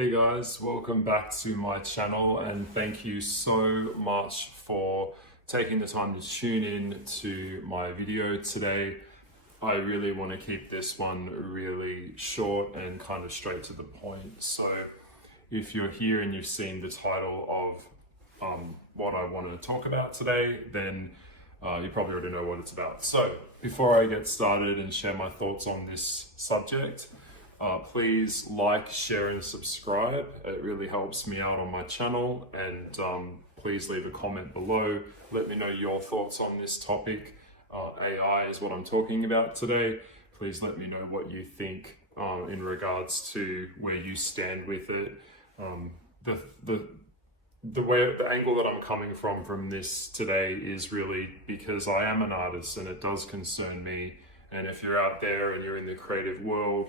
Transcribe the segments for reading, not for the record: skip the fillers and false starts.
Hey guys, welcome back to my channel and thank you so much for taking the time to tune in to my video today. I really want to keep this one really short and kind of straight to the point. So if you're here and you've seen the title of what I want to talk about today, then you probably already know what it's about. So before I get started and share my thoughts on this subject, please like, share and subscribe. It really helps me out on my channel, and please leave a comment below. Let me know your thoughts on this topic. AI is what I'm talking about today. Please let me know what you think in regards to where you stand with it. The angle that I'm coming from this today is really because I am an artist and it does concern me. And if you're out there and you're in the creative world,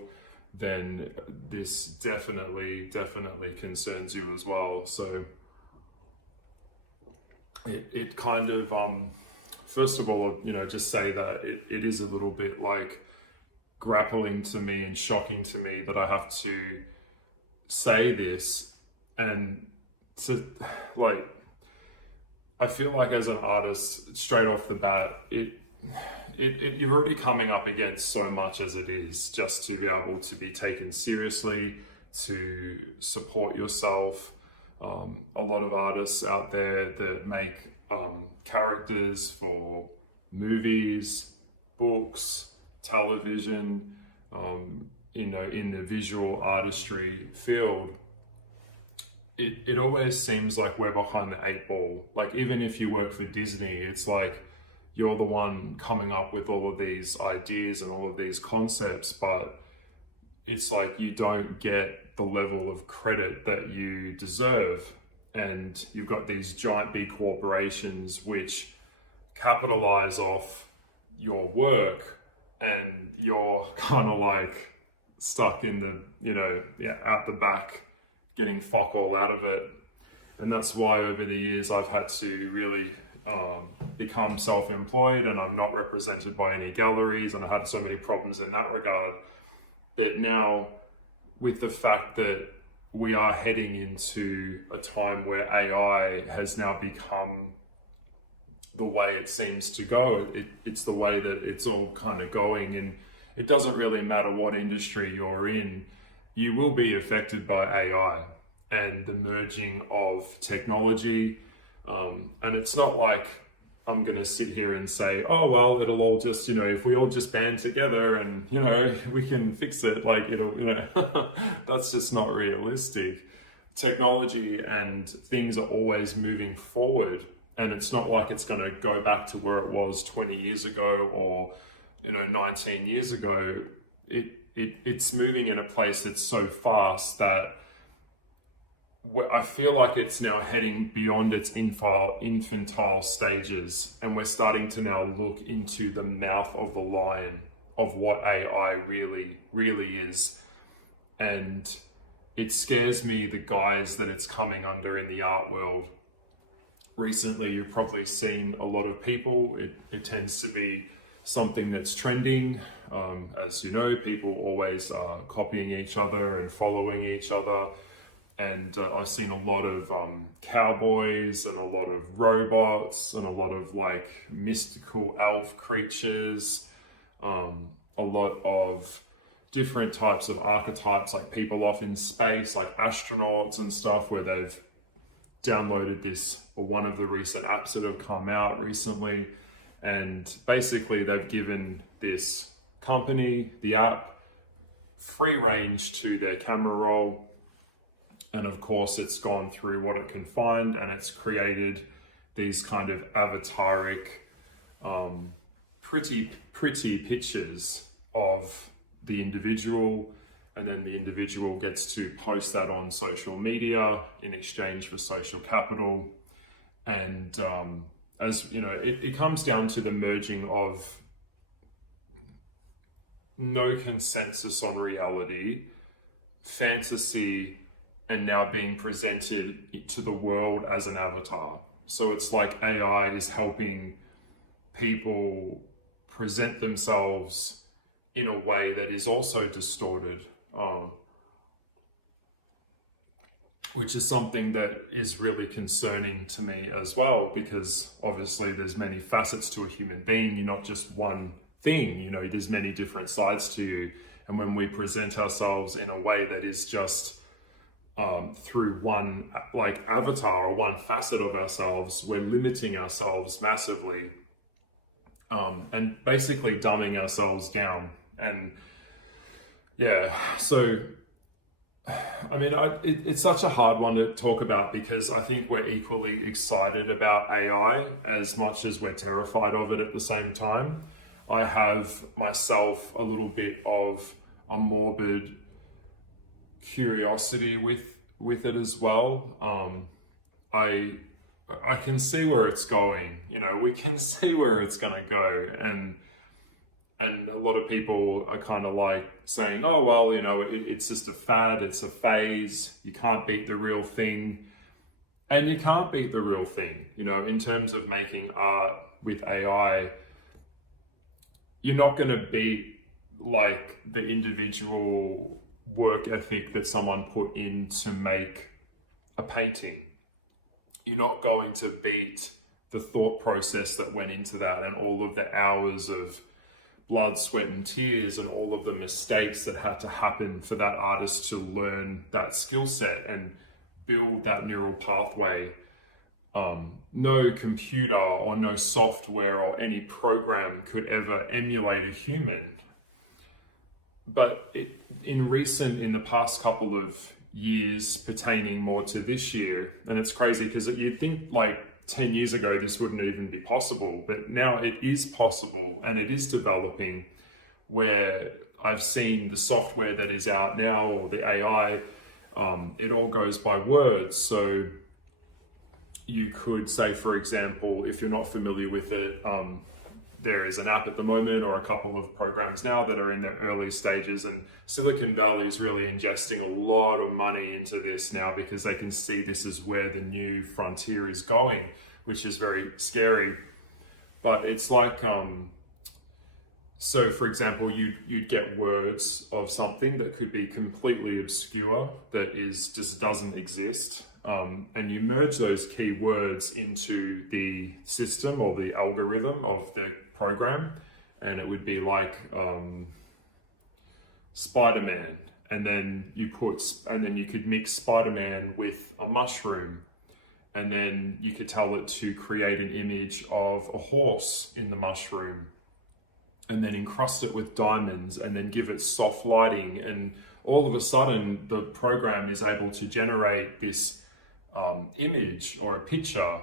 then this definitely concerns you as well. So it kind of, first of all, just say that it is a little bit like grappling to me and shocking to me that I have to say this. And to I feel like as an artist, straight off the bat, you're already coming up against so much as it is, just to be able to be taken seriously, to support yourself. A lot of artists out there that make characters for movies, books, television, in the visual artistry field, it always seems like we're behind the eight ball. Like, even if you work for Disney, it's like you're the one coming up with all of these ideas and all of these concepts, but it's like you don't get the level of credit that you deserve. And you've got these giant big corporations which capitalize off your work, and you're kind of like stuck in the, out the back, getting fuck all out of it. And that's why over the years I've had to really become self-employed, and I'm not represented by any galleries, and I had so many problems in that regard. But now, with the fact that we are heading into a time where AI has now become the way it seems to go, it's the way that it's all kind of going, and it doesn't really matter what industry you're in, you will be affected by AI and the merging of technology. And it's not like I'm going to sit here and say, oh, well, it'll all just, if we all just band together and, we can fix it, like that's just not realistic. Technology and things are always moving forward. And it's not like it's going to go back to where it was 20 years ago or, 19 years ago. It's moving in a place that's so fast that I feel like it's now heading beyond its infantile stages, and we're starting to now look into the mouth of the lion of what AI really is. And it scares me, the guise that it's coming under in the art world. Recently, you've probably seen a lot of people, it tends to be something that's trending. As you know, people always are copying each other and following each other. And I've seen a lot of cowboys and a lot of robots and a lot of like mystical elf creatures, a lot of different types of archetypes, like people off in space, like astronauts and stuff, where they've downloaded this, or one of the recent apps that have come out recently. And basically they've given this company, the app, free range to their camera roll. And of course, it's gone through what it can find, and it's created these kind of avataric, pretty pictures of the individual. And then the individual gets to post that on social media in exchange for social capital. And as you know, it comes down to the merging of no consensus on reality, fantasy, and now being presented to the world as an avatar. So it's like AI is helping people present themselves in a way that is also distorted. which is something that is really concerning to me as well, because obviously there's many facets to a human being. You're not just one thing, you know, there's many different sides to you. And when we present ourselves in a way that is just through one like avatar or one facet of ourselves, we're limiting ourselves massively, and basically dumbing ourselves down. And yeah, so I mean, it's such a hard one to talk about, because I think we're equally excited about AI as much as we're terrified of it at the same time. I have myself a little bit of a morbid curiosity with it as well. I can see where it's going. You know, we can see where it's going to go, and a lot of people are kind of like saying, oh, well, you know, it's just a fad, it's a phase, you can't beat the real thing. And you can't beat the real thing, you know, in terms of making art with AI. You're not going to beat like the individual work ethic that someone put in to make a painting. You're not going to beat the thought process that went into that, and all of the hours of blood, sweat and tears, and all of the mistakes that had to happen for that artist to learn that skill set and build that neural pathway. No computer or no software or any program could ever emulate a human. But in the past couple of years pertaining more to this year, and it's crazy because you'd think like 10 years ago this wouldn't even be possible, but now it is possible, and it is developing, where I've seen the software that is out now, or the AI, it all goes by words. So you could say, for example, if you're not familiar with it, there is an app at the moment, or a couple of programs now, that are in their early stages, and Silicon Valley is really ingesting a lot of money into this now, because they can see this is where the new frontier is going, which is very scary. But it's like, so for example, you'd get words of something that could be completely obscure, that just doesn't exist. And you merge those key words into the system or the algorithm of the program, and it would be like Spider-Man, and then you could mix Spider-Man with a mushroom, and then you could tell it to create an image of a horse in the mushroom, and then encrust it with diamonds, and then give it soft lighting, and all of a sudden the program is able to generate this image or a picture,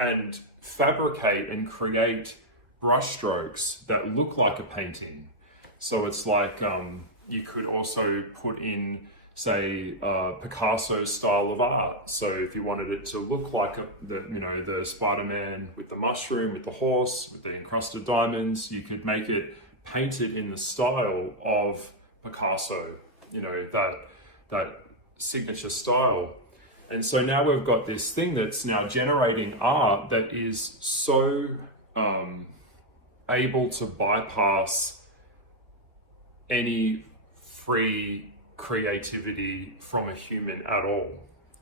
and fabricate and create brushstrokes that look like a painting. So it's like, you could also put in, say, Picasso's style of art. So if you wanted it to look like the Spider-Man with the mushroom, with the horse, with the encrusted diamonds, you could make it painted in the style of Picasso, you know, that signature style. And so now we've got this thing that's now generating art that is so able to bypass any free creativity from a human at all,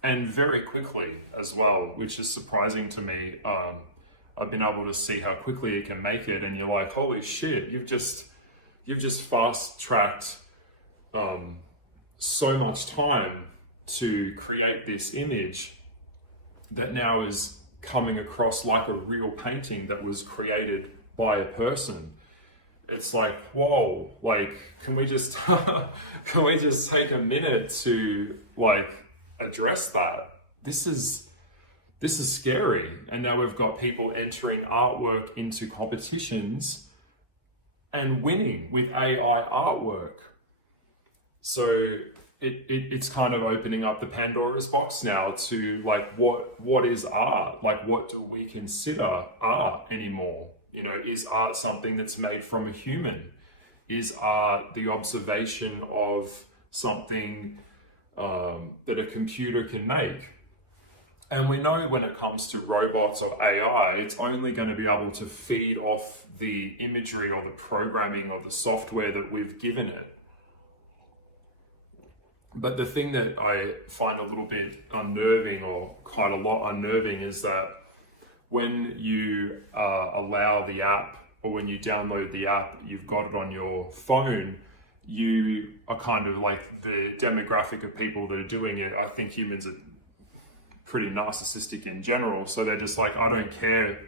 and very quickly as well, which is surprising to me. I've been able to see how quickly it can make it, and you're like, holy shit, you've just fast tracked so much time to create this image that now is coming across like a real painting that was created by a person. It's like, whoa, like, can we just take a minute to like address that? This is scary. And now we've got people entering artwork into competitions and winning with AI artwork. So it's kind of opening up the Pandora's box now to like, what is art? Like, what do we consider art anymore? You know, is art something that's made from a human? Is art the observation of something that a computer can make? And we know when it comes to robots or AI, it's only going to be able to feed off the imagery or the programming or the software that we've given it. But the thing that I find a little bit unnerving, or quite a lot unnerving, is that when you allow the app, or when you download the app, you've got it on your phone, you are kind of like the demographic of people that are doing it. I think humans are pretty narcissistic in general. So they're just like, I don't care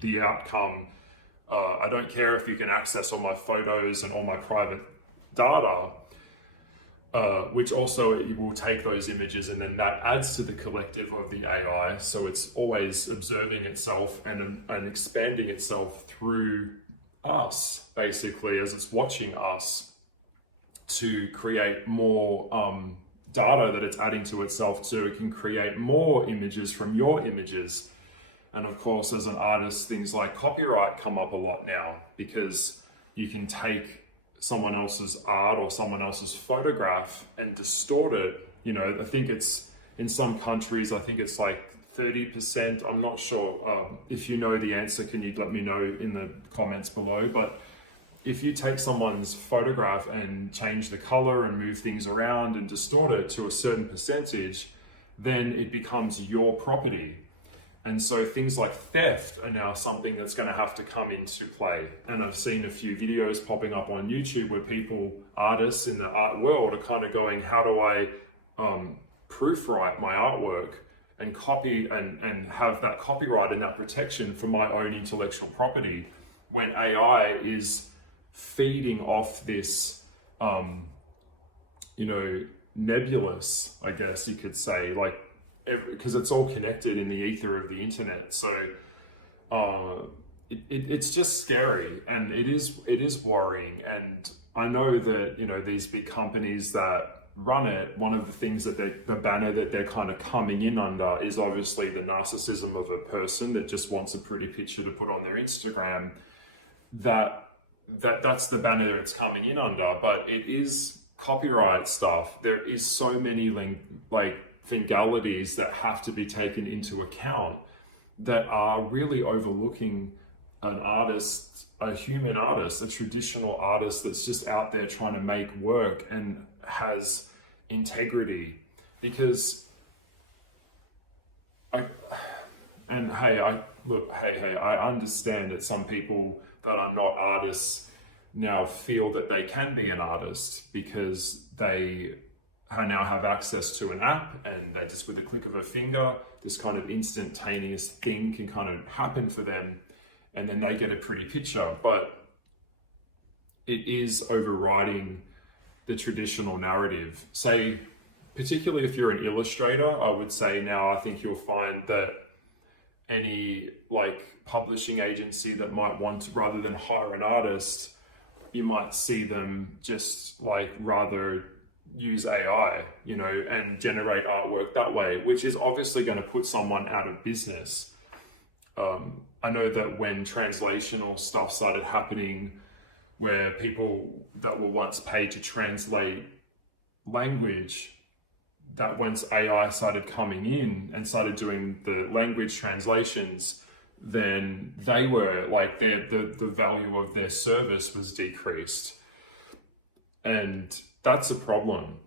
the outcome. I don't care if you can access all my photos and all my private data. Which also it will take those images, and then that adds to the collective of the AI. So it's always observing itself and expanding itself through us, basically, as it's watching us, to create more data that it's adding to itself, so it can create more images from your images. And of course, as an artist, things like copyright come up a lot now, because you can take someone else's art or someone else's photograph and distort it. You know, I think it's, in some countries, I think it's like 30%. I'm not sure. If you know the answer, can you let me know in the comments below? But if you take someone's photograph and change the color and move things around and distort it to a certain percentage, then it becomes your property. And so things like theft are now something that's going to have to come into play. And I've seen a few videos popping up on YouTube where people, artists in the art world, are kind of going, how do I proofwrite my artwork and copy and have that copyright and that protection for my own intellectual property, when AI is feeding off this, nebulous, I guess you could say, like, because it's all connected in the ether of the internet. So it's just scary, and it is worrying. And I know that, these big companies that run it, one of the things that the banner that they're kind of coming in under is obviously the narcissism of a person that just wants a pretty picture to put on their Instagram. That's the banner it's coming in under. But it is copyright stuff. There is so many legalities that have to be taken into account that are really overlooking an artist, a human artist, a traditional artist that's just out there trying to make work and has integrity. Because I understand that some people that are not artists now feel that they can be an artist because they now have access to an app, and they just, with a click of a finger, this kind of instantaneous thing can kind of happen for them, and then they get a pretty picture. But it is overriding the traditional narrative. Say, particularly if you're an illustrator, I would say now I think you'll find that any publishing agency that might want to, rather than hire an artist, you might see them just rather use AI, and generate artwork that way, which is obviously going to put someone out of business. I know that when translational stuff started happening, where people that were once paid to translate language, that once AI started coming in and started doing the language translations, then they were the value of their service was decreased. And that's a problem.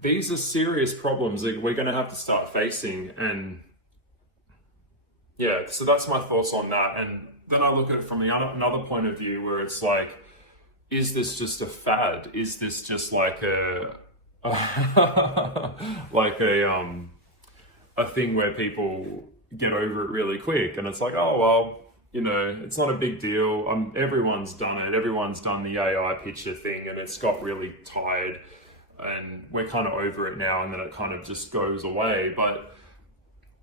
These are serious problems that we're going to have to start facing. And yeah, so that's my thoughts on that. And then I look at it from another point of view, where it's is this just a fad? Is this just a thing where people get over it really quick? And it's oh, well, it's not a big deal. Everyone's done it. Everyone's done the AI picture thing, and it's got really tired, and we're kind of over it now, and then it kind of just goes away. But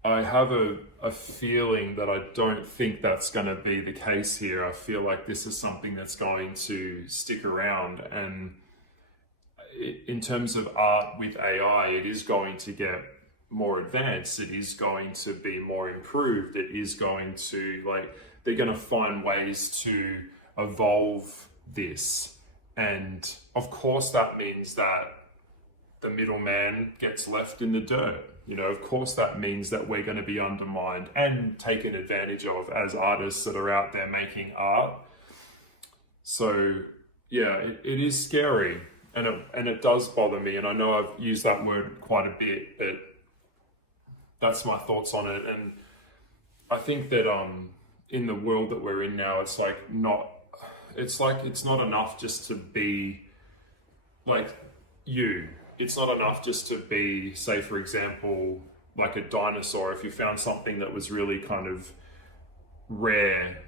I have a feeling that I don't think that's going to be the case here. I feel like this is something that's going to stick around. And in terms of art with AI, it is going to get more advanced. It is going to be more improved. It is going to, they're going to find ways to evolve this. And of course that means that the middleman gets left in the dirt. Of course that means that we're going to be undermined and taken advantage of as artists that are out there making art. So yeah, it is scary. and it does bother me, and I know I've used that word quite a bit, but that's my thoughts on it. And I think that in the world that we're in now, it's not enough just to be like you. It's not enough just to be, say for example, like a dinosaur. If you found something that was really kind of rare,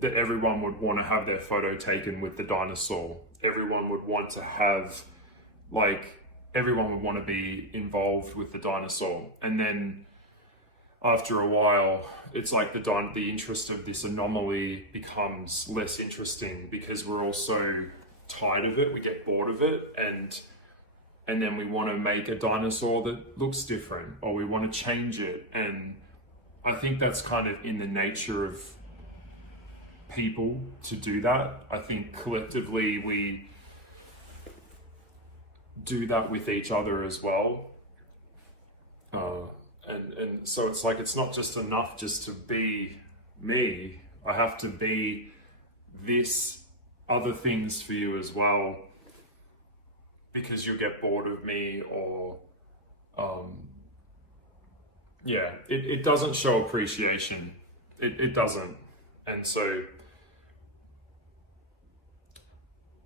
that everyone would want to have their photo taken with the dinosaur. Everyone would want to have, like, everyone would want to be involved with the dinosaur. And then after a while, it's like the interest of this anomaly becomes less interesting because we're all so tired of it. We get bored of it, and then we want to make a dinosaur that looks different, or we want to change it. And I think that's kind of in the nature of people to do that. I think collectively we do that with each other as well. And so it's like, it's not just enough just to be me. I have to be this other things for you as well, because you'll get bored of me, or it doesn't show appreciation. It doesn't. And so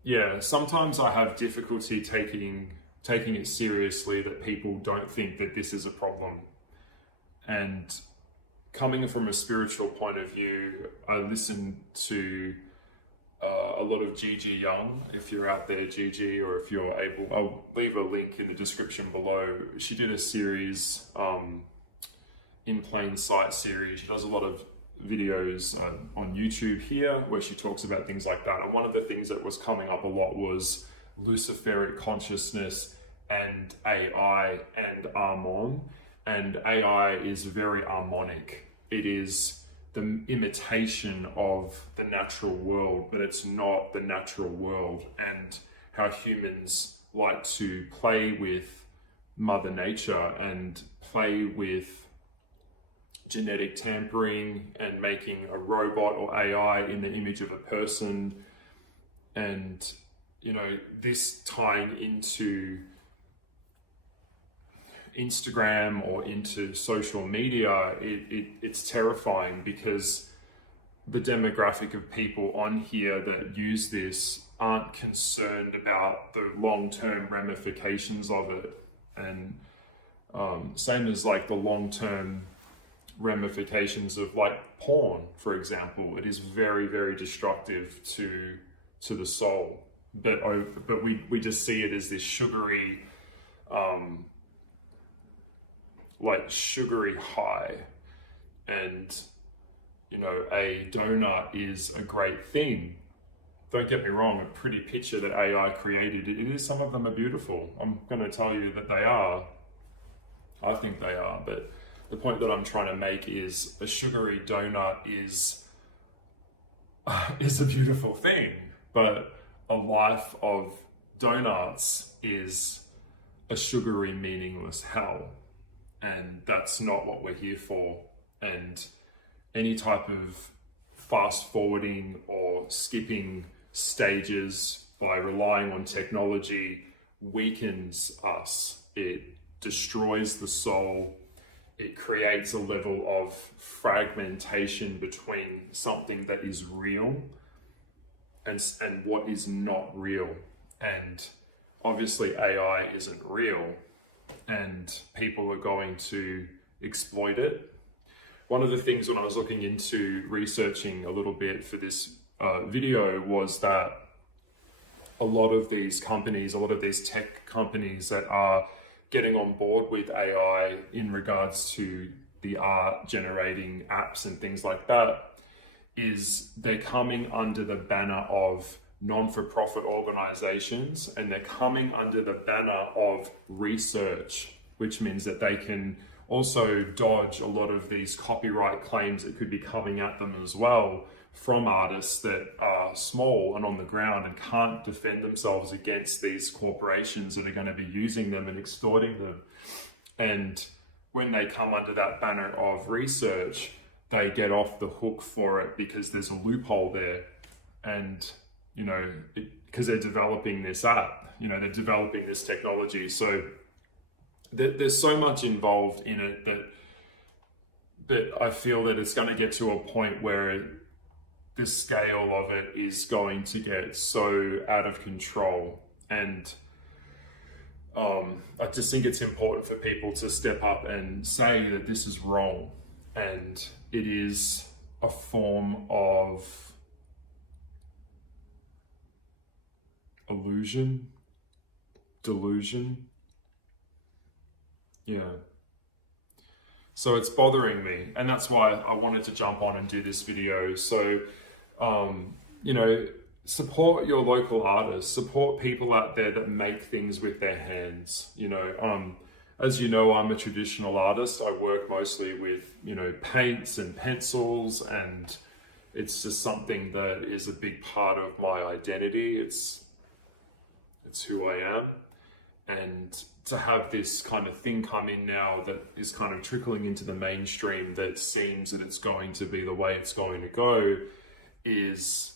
yeah, sometimes I have difficulty taking it seriously that people don't think that this is a problem. And coming from a spiritual point of view, I listen to a lot of Gigi Young. If you're out there, Gigi, or if you're able, I'll leave a link in the description below. She did a series, In Plain Sight series. She does a lot of videos on YouTube here where she talks about things like that. And one of the things that was coming up a lot was Luciferic consciousness and AI and Armon. And AI is very harmonic. It is the imitation of the natural world, but it's not the natural world. And how humans like to play with Mother Nature and play with genetic tampering and making a robot or AI in the image of a person. And, you know, this tying into Instagram or into social media, it's terrifying, because the demographic of people on here that use this aren't concerned about the long-term ramifications of it. And same as like the long-term ramifications of like porn, for example. It is very, very destructive to the soul. But we just see it as this sugary, like sugary high. And, you know, a donut is a great thing. Don't get me wrong, a pretty picture that AI created, it is, some of them are beautiful. I'm going to tell you that they are. I think they are. But the point that I'm trying to make is a sugary donut is a beautiful thing. But a life of donuts is a sugary, meaningless hell. And that's not what we're here for. And any type of fast forwarding or skipping stages by relying on technology weakens us. It destroys the soul. It creates a level of fragmentation between something that is real and what is not real. And obviously AI isn't real, and people are going to exploit it. One of the things when I was looking into researching a little bit for this video was that a lot of these companies, a lot of these tech companies that are getting on board with AI in regards to the art generating apps and things like that, is they're coming under the banner of non-for-profit organizations, and they're coming under the banner of research, which means that they can also dodge a lot of these copyright claims that could be coming at them as well from artists that are small and on the ground and can't defend themselves against these corporations that are going to be using them and extorting them. And when they come under that banner of research, they get off the hook for it because there's a loophole there. And you know, because they're developing this app, you know, they're developing this technology. So there's so much involved in it that I feel that it's going to get to a point where the scale of it is going to get so out of control. And I just think it's important for people to step up and say that this is wrong, and it is a form of illusion, delusion. Yeah. So it's bothering me, and that's why I wanted to jump on and do this video. So, you know, support your local artists, support people out there that make things with their hands. You know, as you know, I'm a traditional artist. I work mostly with, you know, paints and pencils, and it's just something that is a big part of my identity. It's who I am. And to have this kind of thing come in now that is kind of trickling into the mainstream, that seems that it's going to be the way it's going to go, is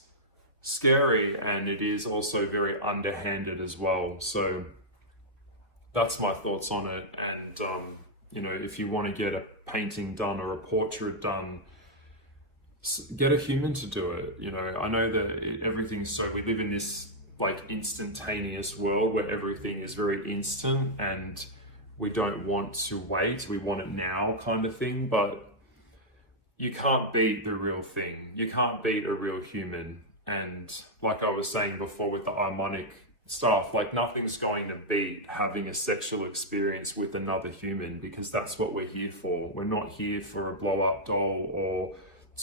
scary, and it is also very underhanded as well. So that's my thoughts on it. And you know, if you want to get a painting done or a portrait done, get a human to do it. You know, I know that everything's so, we live in this like instantaneous world where everything is very instant, and we don't want to wait, we want it now kind of thing. But you can't beat the real thing, you can't beat a real human. And like I was saying before with the ironic stuff, like nothing's going to beat having a sexual experience with another human, because that's what we're here for. We're not here for a blow up doll or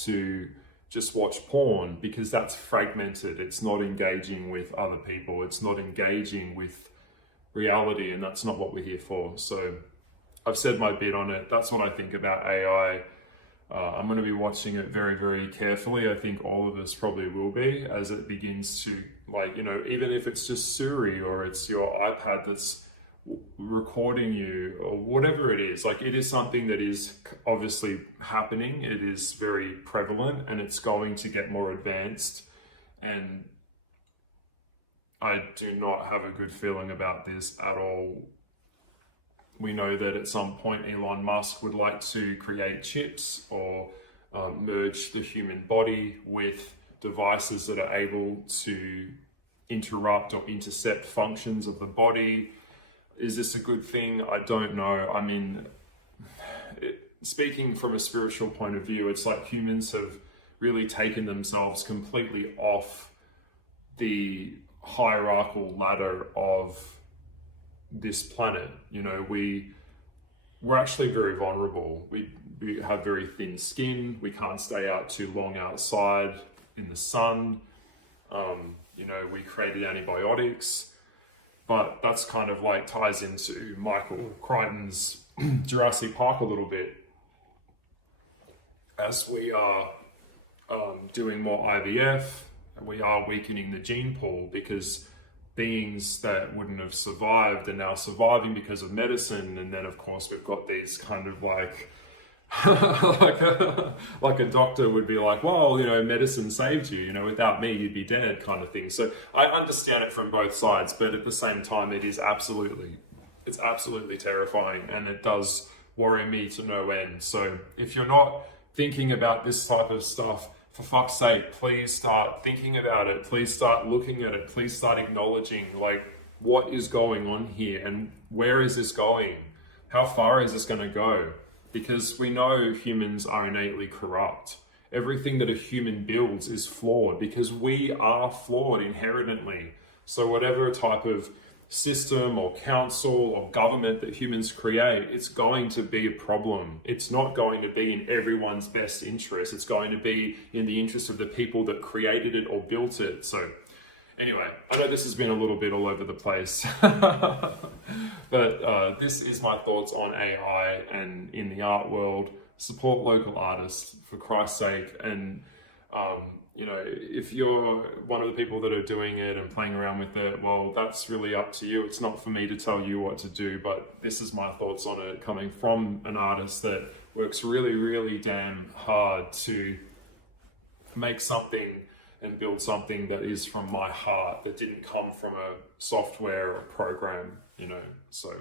to just watch porn, because that's fragmented. It's not engaging with other people. It's not engaging with reality, and that's not what we're here for. So I've said my bit on it. That's what I think about AI. I'm going to be watching it very, very carefully. I think all of us probably will be, as it begins to, like, you know, even if it's just Siri or it's your iPad that's recording you or whatever it is, like, it is something that is obviously happening. It is very prevalent, and it's going to get more advanced. And I do not have a good feeling about this at all. We know that at some point Elon Musk would like to create chips or merge the human body with devices that are able to interrupt or intercept functions of the body. Is this a good thing? I don't know. I mean, speaking from a spiritual point of view, it's like humans have really taken themselves completely off the hierarchical ladder of this planet. You know, we're actually very vulnerable. We have very thin skin. We can't stay out too long outside in the sun. You know, we created antibiotics. But that's kind of like ties into Michael Crichton's Jurassic Park a little bit. As we are doing more IVF, we are weakening the gene pool, because beings that wouldn't have survived are now surviving because of medicine. And then of course we've got these kind of like like a doctor would be like, well, you know, medicine saved you, you know, without me you'd be dead, kind of thing. So I understand it from both sides, but at the same time it's absolutely terrifying, and it does worry me to no end. So if you're not thinking about this type of stuff, for fuck's sake, please start thinking about it. Please start looking at it. Please start acknowledging, like, what is going on here, and where is this going? How far is this going to go? Because we know humans are innately corrupt. Everything that a human builds is flawed, because we are flawed inherently. So whatever type of system or council or government that humans create, it's going to be a problem. It's not going to be in everyone's best interest. It's going to be in the interest of the people that created it or built it. So anyway, I know this has been a little bit all over the place, but this is my thoughts on AI and in the art world. Support local artists, for Christ's sake. And you know, if you're one of the people that are doing it and playing around with it, well, that's really up to you. It's not for me to tell you what to do, but this is my thoughts on it, coming from an artist that works really, really damn hard to make something and build something that is from my heart, that didn't come from a software or program, you know, so.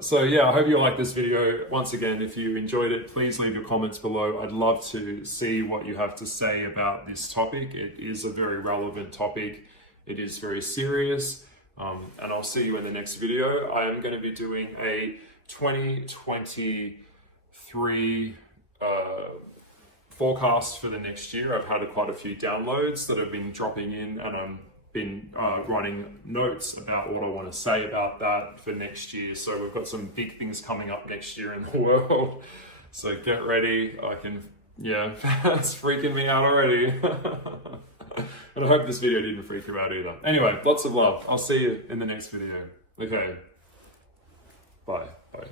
So yeah, I hope you like this video. Once again, if you enjoyed it, please leave your comments below. I'd love to see what you have to say about this topic. It is a very relevant topic. It is very serious. And I'll see you in the next video. I am going to be doing a 2023 forecast for the next year. I've had quite a few downloads that have been dropping in, and I'm been writing notes about what I want to say about that for next year. So we've got some big things coming up next year in the world. So get ready. Yeah, it's freaking me out already. And I hope this video didn't freak you out either. Anyway, lots of love. I'll see you in the next video. Okay. Bye. Bye.